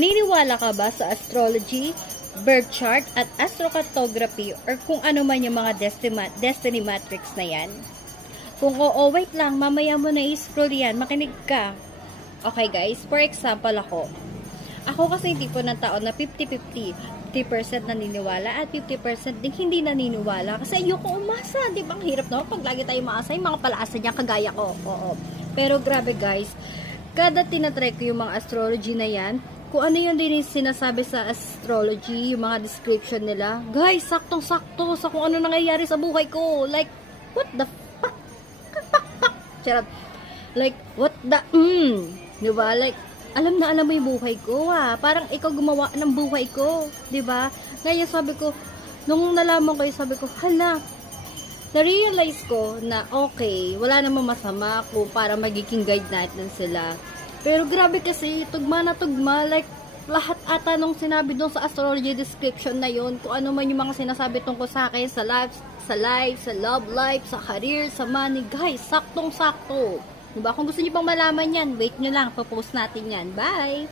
Naniniwala ka ba sa astrology, birth chart, at astrocartography or kung ano man yung mga destiny matrix na yan? Kung oo, wait lang, mamaya mo na i-scroll yan, makinig ka. Okay guys, for example ako kasi yung tipo ng tao na 50-50, 50% naniniwala at 50% din hindi naniniwala. Kasi ayoko umasa, di ba? Ang hirap no? Pag lagi tayo maasa, yung mga palaasa niya, kagaya ko. Oo. Pero grabe guys, kada tinatry ko yung mga astrology na yan, kung ano yun din yung sinasabi sa astrology, yung mga description nila, guys, saktong-sakto sa kung ano nangyayari sa buhay ko. Like, what the fuck? Charot. Like, what the, diba? Like, alam na alam mo yung buhay ko, Parang ikaw gumawa ng buhay ko, diba? Ngayon sabi ko, nung nalaman ko, sabi ko, hala, na-realize ko na okay, wala namang masama kung para magiging guide natin sila. Pero grabe kasi, tugma na tugma, like, lahat ata nung sinabi doon sa astrology description na yun, kung ano man yung mga sinasabi tungkol sa akin, sa life, sa love life, sa career, sa money, guys, saktong-sakto. Diba? Kung gusto niyo pang malaman yan, wait nyo lang, popost natin yan. Bye!